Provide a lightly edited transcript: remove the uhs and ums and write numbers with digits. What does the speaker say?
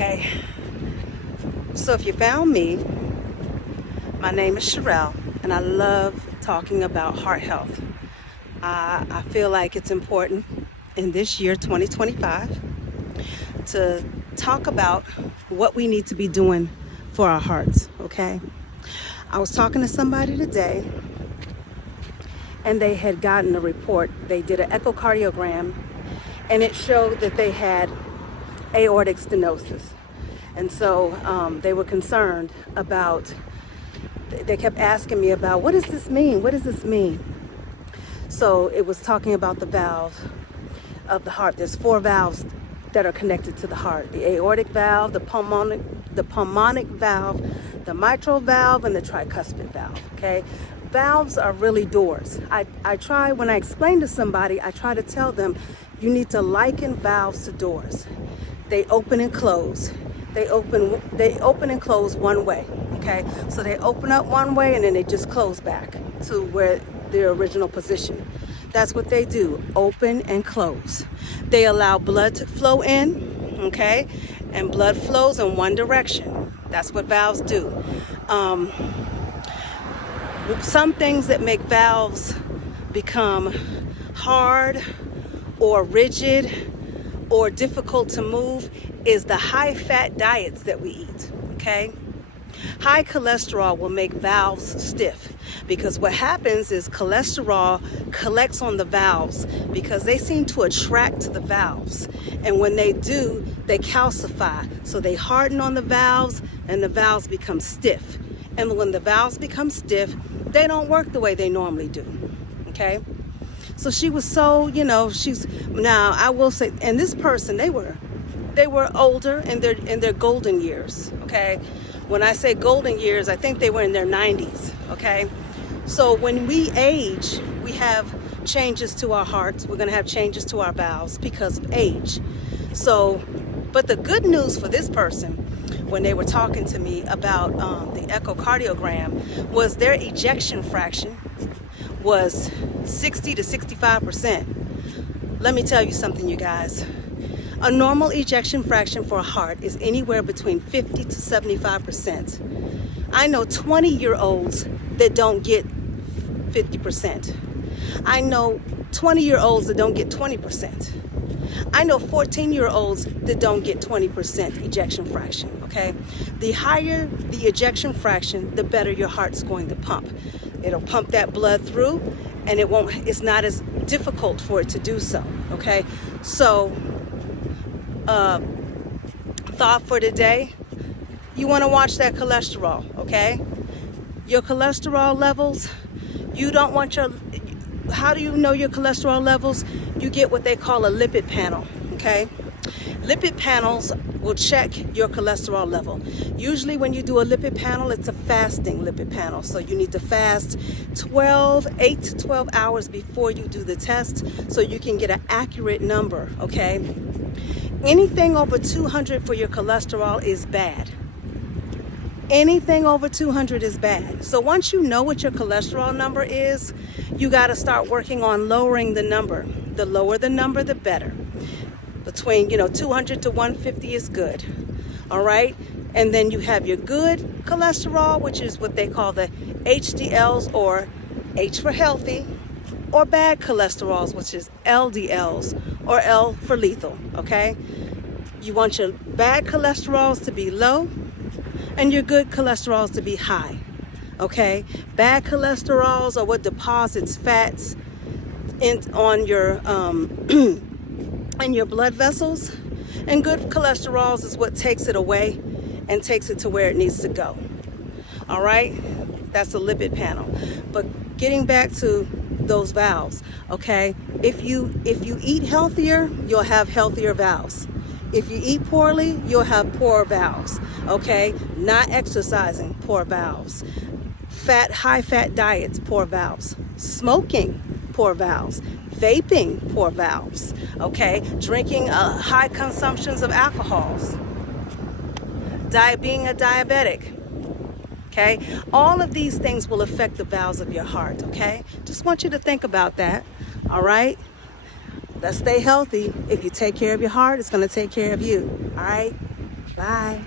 Okay, so if you found me, my name is Sherelle, and I love talking about heart health. I feel like it's important in this year, 2025, to talk about what we need to be doing for our hearts, okay? I was talking to somebody today, and they had gotten a report. They did an echocardiogram, and it showed that they had aortic stenosis. And so they were concerned about, they kept asking me about, what does this mean? What does this mean? So it was talking about the valve of the heart. There's 4 valves that are connected to the heart: the aortic valve, the pulmonic valve, the mitral valve, and the tricuspid valve, okay? Valves are really doors. I try, when I explain to somebody, I try to tell them, you need to liken valves to doors. They open and close. They open and close one way, okay? So they open up one way and then they just close back to where their original position. That's what they do, open and close. They allow blood to flow in, okay? And blood flows in one direction. That's what valves do. Some things that make valves become hard or rigid or difficult to move is the high-fat diets that we eat, okay? High cholesterol will make valves stiff, because what happens is cholesterol collects on the valves because they seem to attract to the valves. And when they do, they calcify. So they harden on the valves and the valves become stiff. And when the valves become stiff, they don't work the way they normally do, okay? So she was so, now I will say, and this person, they were older in their golden years, okay? When I say golden years, I think they were in their 90s, okay? So when we age, we have changes to our hearts. We're gonna have changes to our valves because of age. So, but the good news for this person, when they were talking to me about the echocardiogram, was their ejection fraction was 60 to 65%. Let me tell you something, you guys. A normal ejection fraction for a heart is anywhere between 50 to 75%. I know 20-year-olds that don't get 50%. I know 20-year-olds that don't get 20%. I know 14-year-olds that don't get 20% ejection fraction, okay? The higher the ejection fraction, the better your heart's going to pump. It'll pump that blood through, and it's not as difficult for it to do so, okay? So, thought for today, you want to watch that cholesterol, okay? Your cholesterol levels, how do you know your cholesterol levels? You get what they call a lipid panel, okay? Lipid panels will check your cholesterol level. Usually when you do a lipid panel, it's a fasting lipid panel. So you need to fast 8 to 12 hours before you do the test so you can get an accurate number, okay? Anything over 200 for your cholesterol is bad. Anything over 200 is bad. So once you know what your cholesterol number is, you got to start working on lowering the number. The lower the number, the better. Between 200 to 150 is good. All right? And then you have your good cholesterol, which is what they call the HDLs, or H for healthy, or bad cholesterols, which is LDLs, or L for lethal, okay? You want your bad cholesterols to be low and your good cholesterols to be high, okay? Bad cholesterols are what deposits fats on your in your blood vessels, and good cholesterols is what takes it away and takes it to where it needs to go. All right? That's a lipid panel. But getting back to those valves, okay? If you eat healthier, you'll have healthier valves. If you eat poorly, you'll have poor valves, okay? Not exercising, poor valves. High fat diets, poor valves. Smoking, poor valves. Vaping, poor valves, okay? Drinking high consumptions of alcohols. Being a diabetic, okay? All of these things will affect the valves of your heart, okay? Just want you to think about that, all right? Let's stay healthy. If you take care of your heart, it's going to take care of you, all right? Bye.